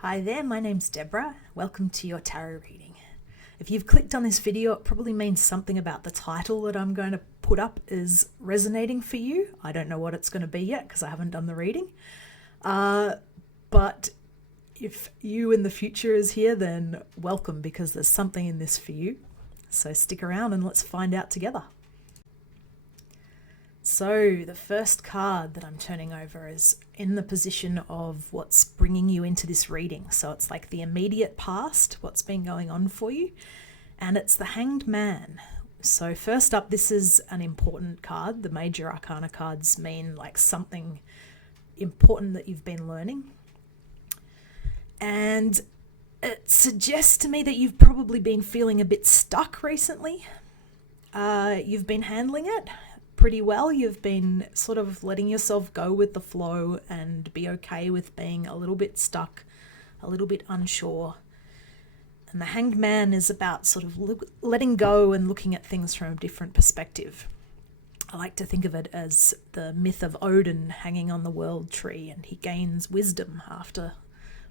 Hi there, my name's Deborah. Welcome to your tarot reading. If you've clicked on this video, it probably means something about the title that I'm going to put up is resonating for you. I don't know what it's going to be yet because I haven't done the reading. But if you in the future is here, then welcome, because there's something in this for you. So stick around and let's find out together. So the first card that I'm turning over is in the position of what's bringing you into this reading. So it's like the immediate past, what's been going on for you. And it's the Hanged Man. So first up, this is an important card. The major arcana cards mean like something important that you've been learning. And it suggests to me that you've probably been feeling a bit stuck recently. You've been handling it pretty well. You've been sort of letting yourself go with the flow and be okay with being a little bit stuck, a little bit unsure. And the Hanged Man is about sort of letting go and looking at things from a different perspective. I like to think of it as the myth of Odin hanging on the world tree, and he gains wisdom after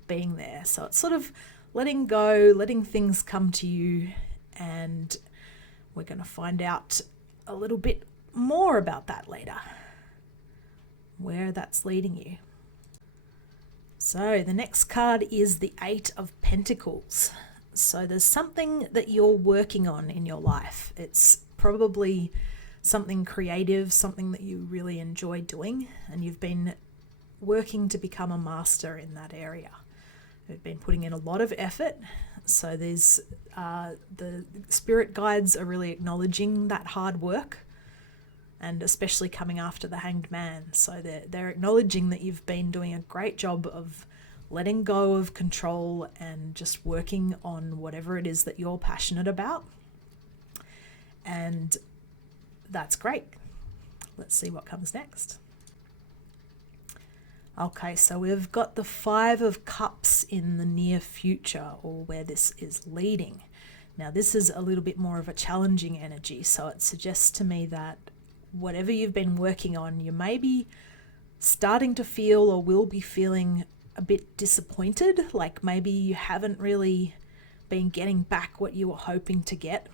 being there. So it's sort of letting go, letting things come to you, and we're going to find out a little bit more about that later, where that's leading you. So the next card is the Eight of Pentacles. So there's something that you're working on in your life. It's probably something creative, something that you really enjoy doing, and you've been working to become a master in that area. You've been putting in a lot of effort. So there's the spirit guides are really acknowledging that hard work, and especially coming after the Hanged Man. So they're acknowledging that you've been doing a great job of letting go of control and just working on whatever it is that you're passionate about. And that's great. Let's see what comes next. Okay, so we've got the Five of Cups in the near future, or where this is leading. Now, this is a little bit more of a challenging energy, so it suggests to me that whatever you've been working on, you may be starting to feel or will be feeling a bit disappointed, like maybe you haven't really been getting back what you were hoping to get,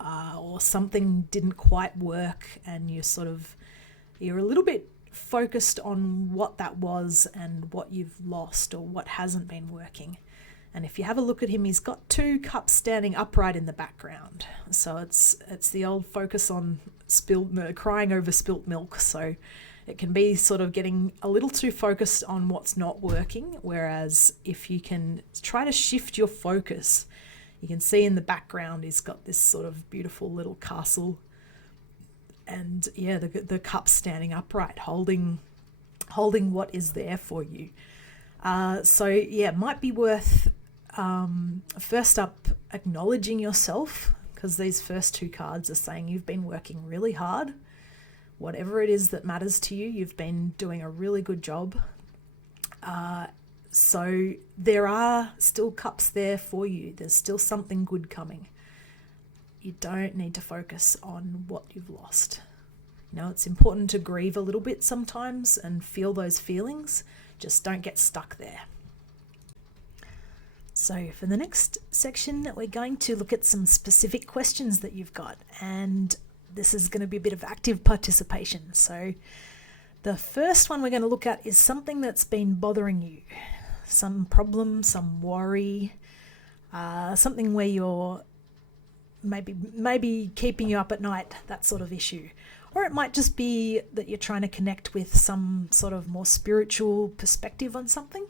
or something didn't quite work, and you're a little bit focused on what that was and what you've lost or what hasn't been working. And if you have a look at him, he's got two cups standing upright in the background. So it's the old focus on crying over spilt milk. So it can be sort of getting a little too focused on what's not working. Whereas if you can try to shift your focus, you can see in the background he's got this sort of beautiful little castle. And yeah, the cups standing upright, holding what is there for you. So yeah, it might be worth first up acknowledging yourself, because these first two cards are saying you've been working really hard. Whatever it is that matters to you, you've been doing a really good job. So there are still cups there for you. There's still something good coming. You don't need to focus on what you've lost. You know, it's important to grieve a little bit sometimes and feel those feelings. Just don't get stuck there. So for the next section, we're going to look at some specific questions that you've got, and this is going to be a bit of active participation. So the first one we're going to look at is something that's been bothering you, some problem, some worry, something where you're maybe keeping you up at night, that sort of issue. Or it might just be that you're trying to connect with some sort of more spiritual perspective on something.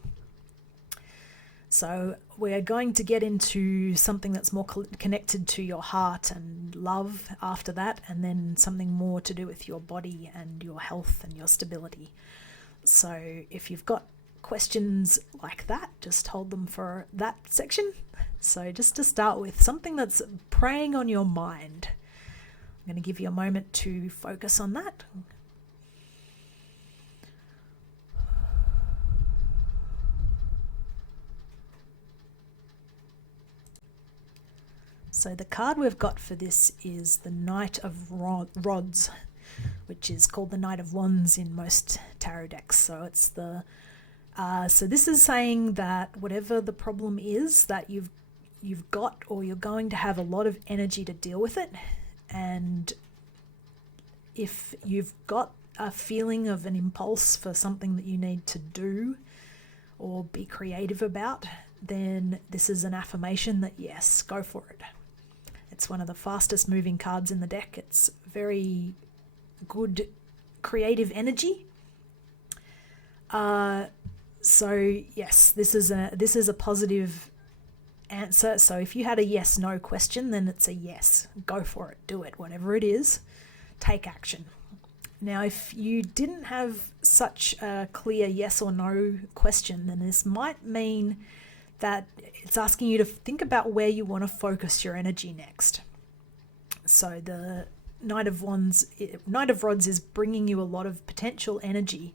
So we're going to get into something that's more connected to your heart and love after that, and then something more to do with your body and your health and your stability. So if you've got questions like that, just hold them for that section. So just to start with, something that's preying on your mind. I'm going to give you a moment to focus on that. So the card we've got for this is the Knight of Rods, which is called the Knight of Wands in most tarot decks. So it's the So this is saying that whatever the problem is that you've got, or you're going to have a lot of energy to deal with it. And if you've got a feeling of an impulse for something that you need to do or be creative about, then this is an affirmation that yes, go for it. It's one of the fastest moving cards in the deck. It's very good creative energy. So yes, this is a positive answer. So if you had a yes no question, then it's a yes. Go for it, do it, whatever it is, take action. Now if you didn't have such a clear yes or no question, then this might mean that it's asking you to think about where you want to focus your energy next. So the Knight of Rods is bringing you a lot of potential energy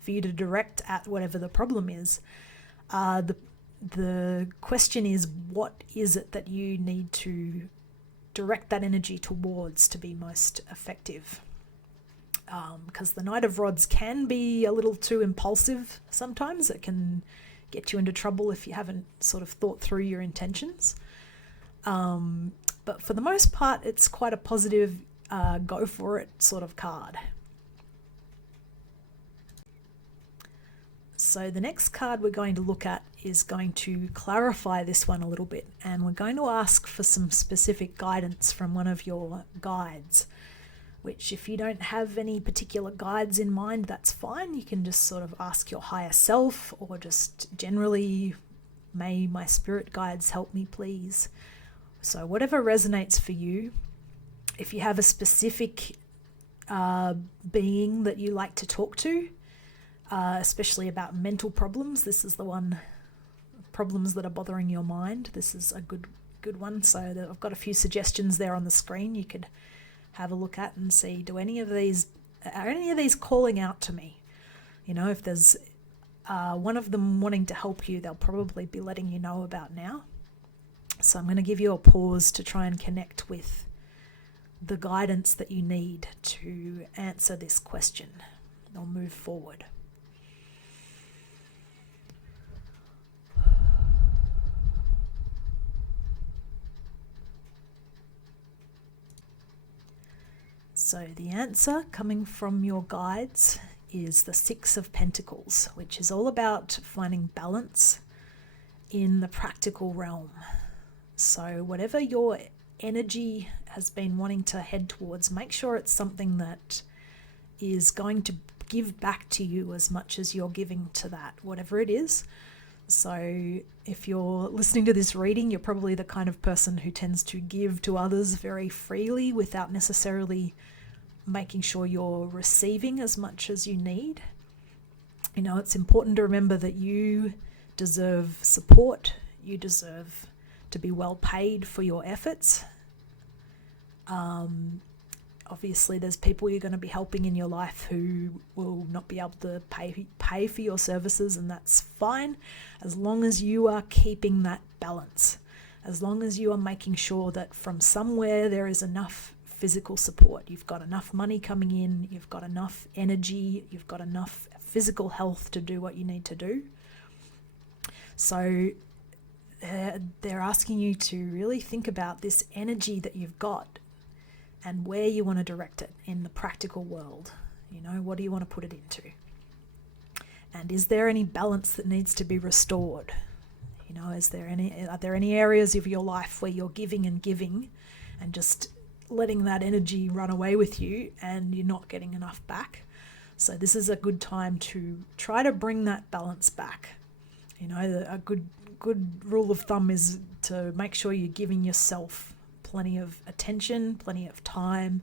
for you to direct at whatever the problem is. The question is, what is it that you need to direct that energy towards to be most effective? Because the Knight of Rods can be a little too impulsive sometimes. It can get you into trouble if you haven't sort of thought through your intentions. But for the most part, it's quite a positive go for it sort of card. So the next card we're going to look at is going to clarify this one a little bit, and we're going to ask for some specific guidance from one of your guides, which if you don't have any particular guides in mind, that's fine. You can just sort of ask your higher self, or just generally, may my spirit guides help me please. So whatever resonates for you. If you have a specific being that you like to talk to, especially about mental problems, this is the one, problems that are bothering your mind. This is a good one. So I've got a few suggestions there on the screen you could have a look at and see, are any of these calling out to me? You know, if there's one of them wanting to help you, they'll probably be letting you know about now. So I'm going to give you a pause to try and connect with the guidance that you need to answer this question or move forward. So the answer coming from your guides is the Six of Pentacles, which is all about finding balance in the practical realm. So whatever your energy has been wanting to head towards, make sure it's something that is going to give back to you as much as you're giving to that, whatever it is. So if you're listening to this reading, you're probably the kind of person who tends to give to others very freely without necessarily making sure you're receiving as much as you need. You know, it's important to remember that you deserve support. You deserve to be well paid for your efforts. Obviously, there's people you're going to be helping in your life who will not be able to pay for your services, and that's fine, as long as you are keeping that balance, as long as you are making sure that from somewhere there is enough physical support. You've got enough money coming in, you've got enough energy, you've got enough physical health to do what you need to do. So they're asking you to really think about this energy that you've got and where you want to direct it in the practical world. You know, what do you want to put it into? And is there any balance that needs to be restored? You know, are there any areas of your life where you're giving and just letting that energy run away with you and you're not getting enough back? So this is a good time to try to bring that balance back. You know, a good rule of thumb is to make sure you're giving yourself plenty of attention, plenty of time,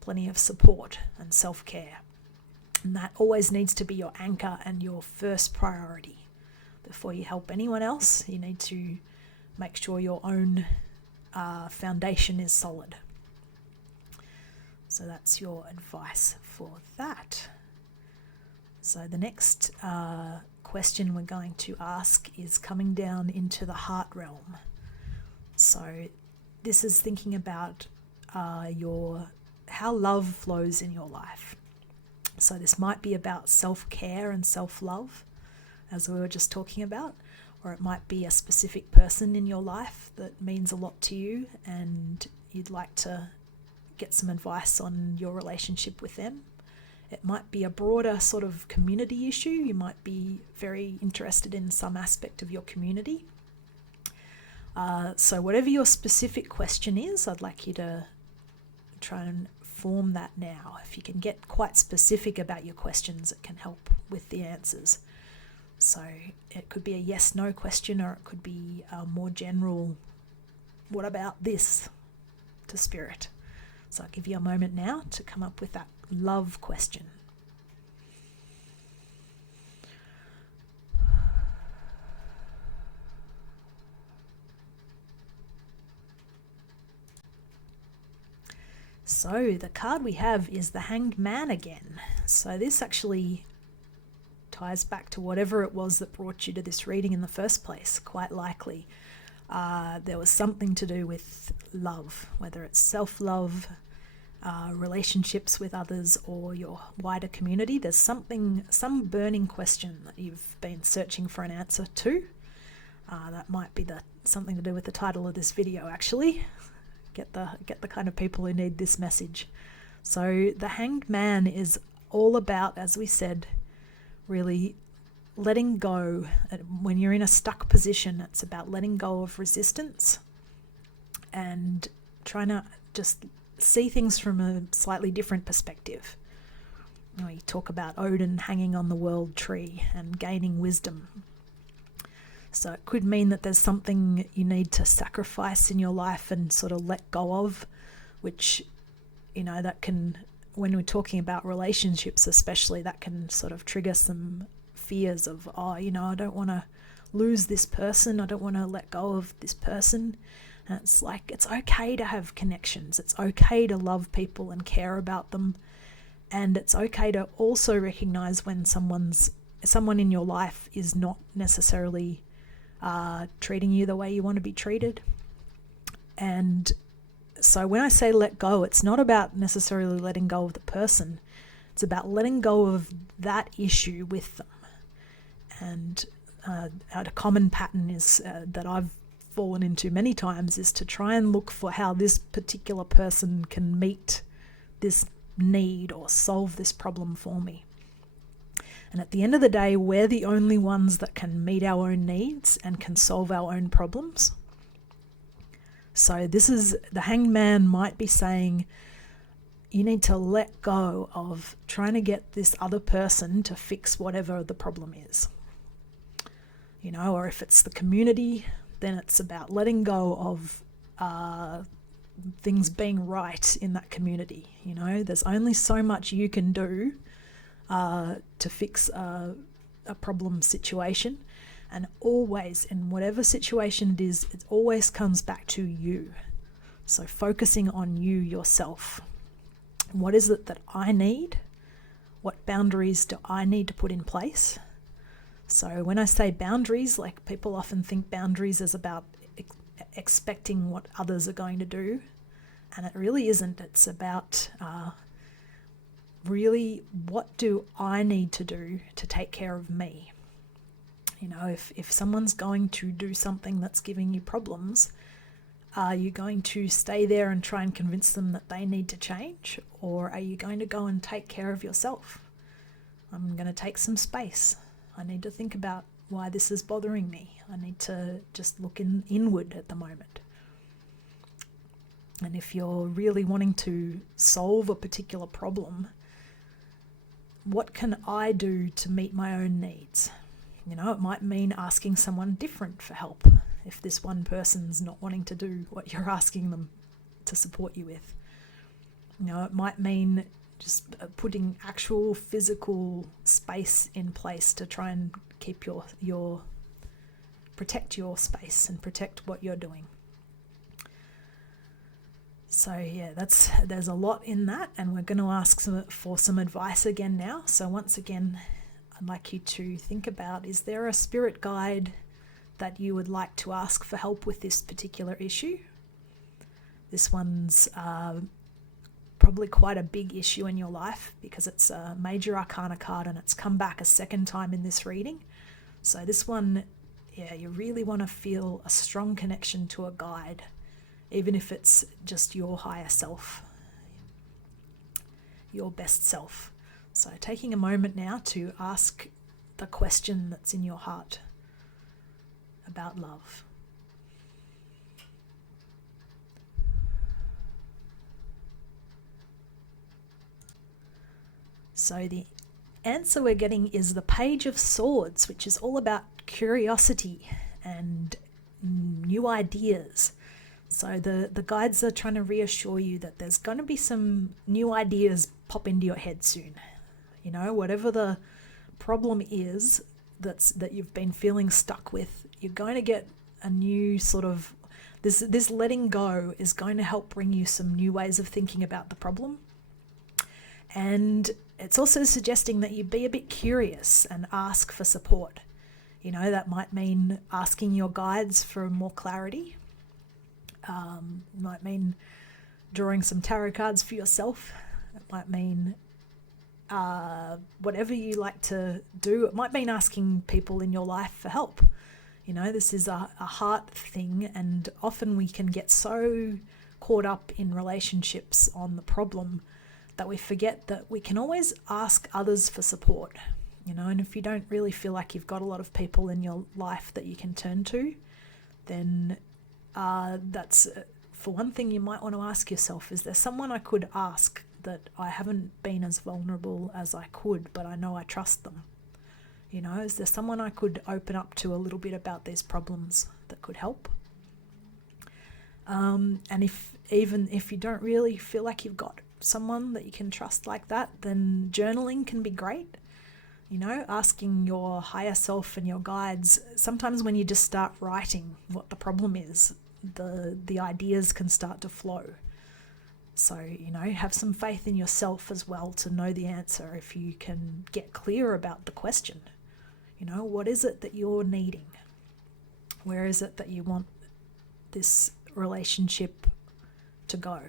plenty of support and self-care. And that always needs to be your anchor and your first priority. Before you help anyone else, you need to make sure your own foundation is solid. So that's your advice for that. So the next question we're going to ask is coming down into the heart realm. So this is thinking about how love flows in your life. So this might be about self-care and self-love. as we were just talking about, or it might be a specific person in your life that means a lot to you and you'd like to get some advice on your relationship with them. It might be a broader sort of community issue. You might be very interested in some aspect of your community. So whatever your specific question is, I'd like you to try and form that now. If you can get quite specific about your questions, it can help with the answers. So it could be a yes/no question, or it could be a more general, what about this, to Spirit. So I'll give you a moment now to come up with that love question. So the card we have is the Hanged Man again. So this actually ties back to whatever it was that brought you to this reading in the first place, quite likely. There was something to do with love, whether it's self-love, relationships with others, or your wider community. There's some burning question that you've been searching for an answer to. That might be something to do with the title of this video, actually. Get the kind of people who need this message. So the Hanged Man is all about, as we said, really letting go. When you're in a stuck position, it's about letting go of resistance and trying to just see things from a slightly different perspective. You talk about Odin hanging on the world tree and gaining wisdom. So it could mean that there's something you need to sacrifice in your life and sort of let go of, which, that can, when we're talking about relationships especially, that can sort of trigger some fears of, I don't want to lose this person. I don't want to let go of this person. And it's like, it's okay to have connections. It's okay to love people and care about them. And it's okay to also recognize when someone in your life is not necessarily treating you the way you want to be treated. And so when I say let go, it's not about necessarily letting go of the person. It's about letting go of that issue with them. And a common pattern is that I've fallen into many times is to try and look for how this particular person can meet this need or solve this problem for me. And at the end of the day, we're the only ones that can meet our own needs and can solve our own problems. So the Hanged Man might be saying, you need to let go of trying to get this other person to fix whatever the problem is. Or if it's the community, then it's about letting go of things being right in that community. There's only so much you can do to fix a problem situation, and always, in whatever situation it is, it always comes back to you. So focusing on you yourself. What is it that I need? What boundaries do I need to put in place? So when I say boundaries, like, people often think boundaries is about expecting what others are going to do, and it really isn't. It's about really, what do I need to do to take care of me? If someone's going to do something that's giving you problems, are you going to stay there and try and convince them that they need to change? Or are you going to go and take care of yourself? I'm going to take some space. I need to think about why this is bothering me. I need to just look inward at the moment. And if you're really wanting to solve a particular problem, what can I do to meet my own needs? It might mean asking someone different for help if this one person's not wanting to do what you're asking them to support you with. It might mean just putting actual physical space in place to try and keep protect your space and protect what you're doing. So yeah, there's a lot in that, and we're going to ask for some advice again now. So once again, I'd like you to think about, is there a spirit guide that you would like to ask for help with this particular issue? This one's probably quite a big issue in your life because it's a major arcana card and it's come back a second time in this reading. So this one, yeah, you really want to feel a strong connection to a guide, even if it's just your higher self, your best self. So taking a moment now to ask the question that's in your heart about love. So the answer we're getting is the Page of Swords, which is all about curiosity and new ideas. So the guides are trying to reassure you that there's going to be some new ideas pop into your head soon. You know, whatever the problem is that you've been feeling stuck with, you're going to get a new sort of, this letting go is going to help bring you some new ways of thinking about the problem. And it's also suggesting that you be a bit curious and ask for support. You know, that might mean asking your guides for more clarity. Might mean drawing some tarot cards for yourself. It might mean whatever you like to do. It might mean asking people in your life for help. You know, this is a heart thing, and often we can get so caught up in relationships on the problem that we forget that we can always ask others for support. You know, and if you don't really feel like you've got a lot of people in your life that you can turn to, then that's, for one thing, you might want to ask yourself, is there someone I could ask that I haven't been as vulnerable as I could, but I know I trust them? You know, is there someone I could open up to a little bit about these problems that could help? And even if you don't really feel like you've got someone that you can trust like that, then journaling can be great. You know, asking your higher self and your guides. Sometimes when you just start writing what the problem is, the ideas can start to flow. So, you know, have some faith in yourself as well to know the answer if you can get clear about the question. You know, what is it that you're needing? Where is it that you want this relationship to go?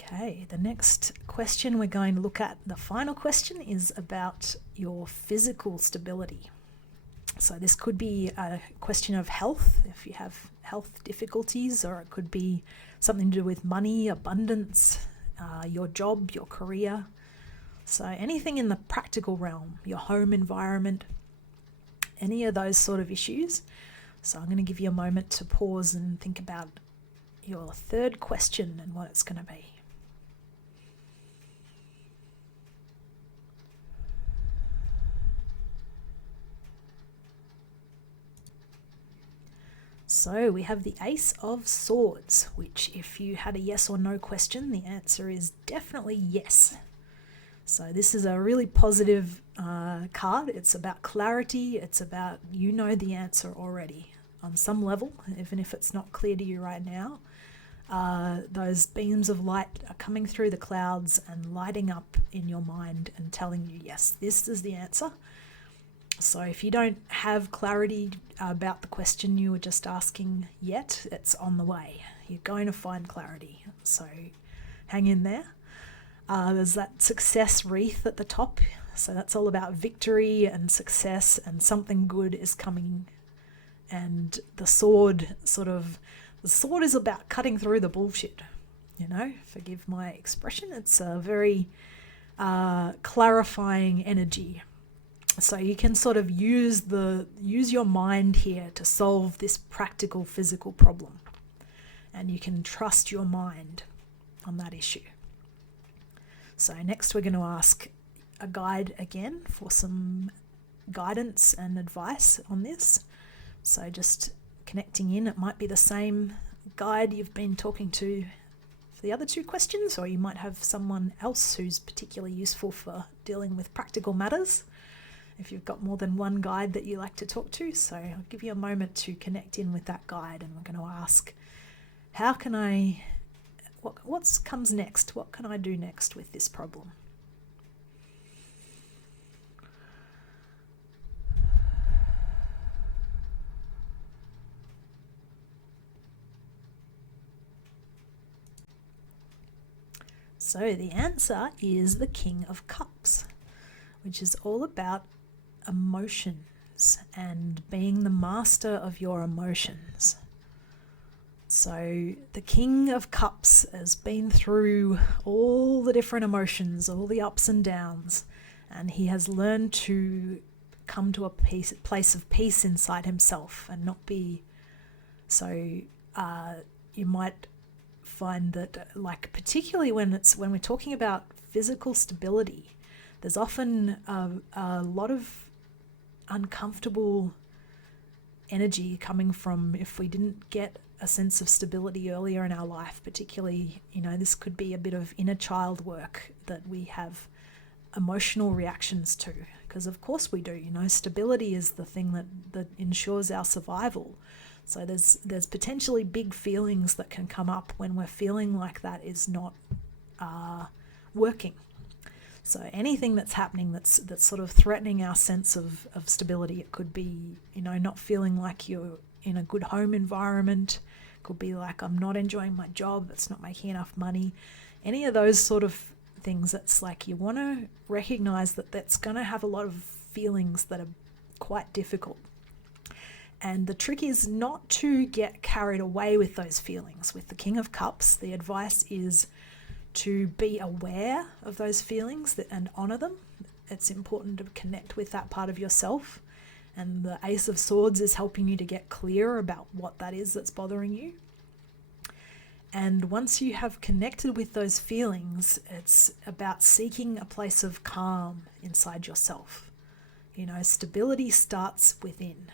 Okay, the next question we're going to look at, the final question, is about your physical stability. So this could be a question of health, if you have health difficulties, or it could be something to do with money, abundance, your job, your career. So anything in the practical realm, your home environment, any of those sort of issues. So I'm going to give you a moment to pause and think about your third question and what it's going to be. So we have the Ace of Swords, which, if you had a yes or no question, the answer is definitely yes. So this is a really positive card. It's about clarity. It's about, you know, the answer already on some level, even if it's not clear to you right now. Those beams of light are coming through the clouds and lighting up in your mind and telling you, yes, this is the answer. So if you don't have clarity about the question you were just asking yet, it's on the way. You're going to find clarity. So hang in there. There's that success wreath at the top. So that's all about victory and success, and something good is coming. And the sword is about cutting through the bullshit. You know, forgive my expression. It's a very clarifying energy. So you can sort of use your mind here to solve this practical physical problem. And you can trust your mind on that issue. So next we're going to ask a guide again for some guidance and advice on this. So just connecting in, it might be the same guide you've been talking to for the other two questions, or you might have someone else who's particularly useful for dealing with practical matters, if you've got more than one guide that you like to talk to. So I'll give you a moment to connect in with that guide, and we're going to ask, what comes next? What can I do next with this problem? So the answer is the King of Cups, which is all about emotions and being the master of your emotions. So the King of Cups has been through all the different emotions, all the ups and downs, and he has learned to come to a place of peace inside himself and not be so. You might find that, like, particularly when we're talking about physical stability, there's often a lot of uncomfortable energy coming from if we didn't get a sense of stability earlier in our life. Particularly, this could be a bit of inner child work that we have emotional reactions to, because of course we do. Stability is the thing that ensures our survival. So there's potentially big feelings that can come up when we're feeling like that is not working. So anything that's happening that's sort of threatening our sense of stability, it could be, not feeling like you're in a good home environment. It could be like, I'm not enjoying my job, it's not making enough money. Any of those sort of things, that's like you want to recognize that that's going to have a lot of feelings that are quite difficult. And the trick is not to get carried away with those feelings. With the King of Cups, the advice is to be aware of those feelings and honor them. It's important to connect with that part of yourself. And the Ace of Swords is helping you to get clear about what that is that's bothering you. And once you have connected with those feelings, it's about seeking a place of calm inside yourself. Stability starts within,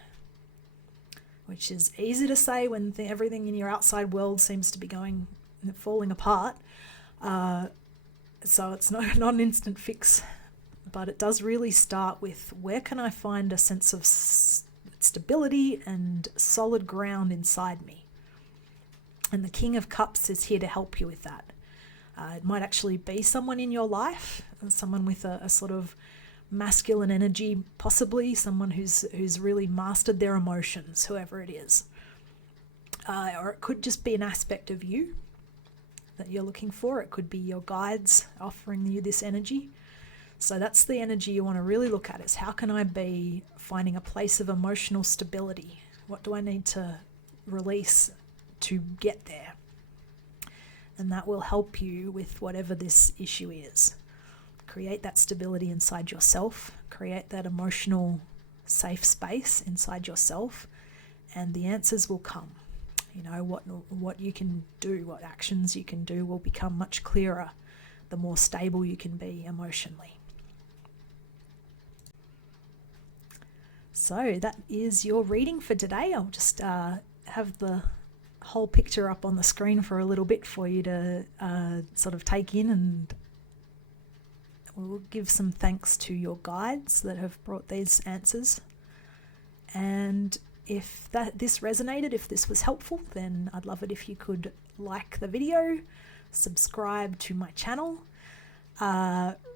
which is easy to say when everything in your outside world seems to be falling apart. So it's not an instant fix, but it does really start with, where can I find a sense of stability and solid ground inside me? And the King of Cups is here to help you with that. It might actually be someone in your life, someone with a sort of masculine energy, possibly someone who's really mastered their emotions, whoever it is. Or it could just be an aspect of you that you're looking for. It could be your guides offering you this energy. So that's the energy you want to really look at, is how can I be finding a place of emotional stability? What do I need to release to get there? And that will help you with whatever this issue is. Create that stability inside yourself, create that emotional safe space inside yourself, and the answers will come. What you can do, what actions you can do will become much clearer the more stable you can be emotionally. So that is your reading for today. I'll just have the whole picture up on the screen for a little bit for you to sort of take in, and we'll give some thanks to your guides that have brought these answers. And if this resonated, if this was helpful, then I'd love it if you could like the video, subscribe to my channel,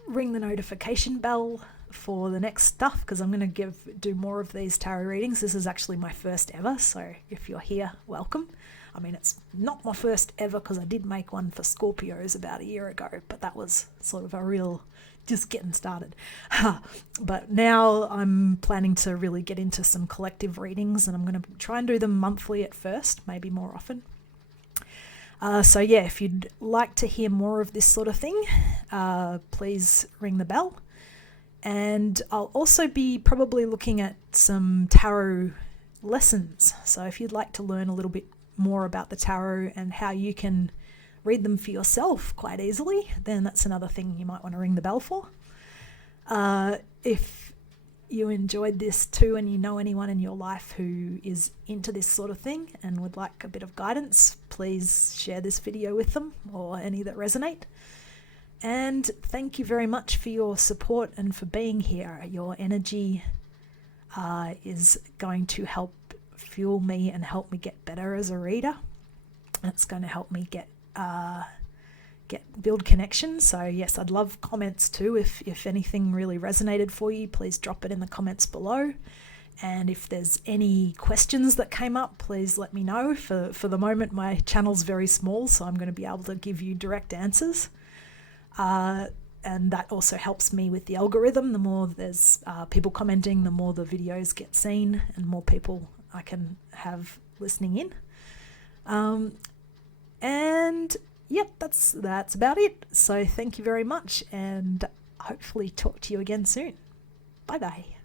ring the notification bell for the next stuff, because I'm going to do more of these tarot readings. This is actually my first ever, so if you're here, welcome. I mean, it's not my first ever because I did make one for Scorpios about a year ago, but that was sort of a real just getting started. But now I'm planning to really get into some collective readings, and I'm going to try and do them monthly at first, maybe more often. So yeah, if you'd like to hear more of this sort of thing, please ring the bell. And I'll also be probably looking at some tarot lessons. So if you'd like to learn a little bit more about the tarot and how you can read them for yourself quite easily, then that's another thing you might want to ring the bell for. If you enjoyed this too and you know anyone in your life who is into this sort of thing and would like a bit of guidance, please share this video with them, or any that resonate. And thank you very much for your support and for being here. Your energy is going to help fuel me and help me get better as a reader. It's going to help me build connections. So yes, I'd love comments too. If anything really resonated for you, please drop it in the comments below. And if there's any questions that came up, please let me know. For the moment, my channel's very small, so I'm going to be able to give you direct answers. And that also helps me with the algorithm. The more there's people commenting, the more the videos get seen and more people I can have listening in. And yep, that's about it. So thank you very much, and hopefully talk to you again soon. Bye bye.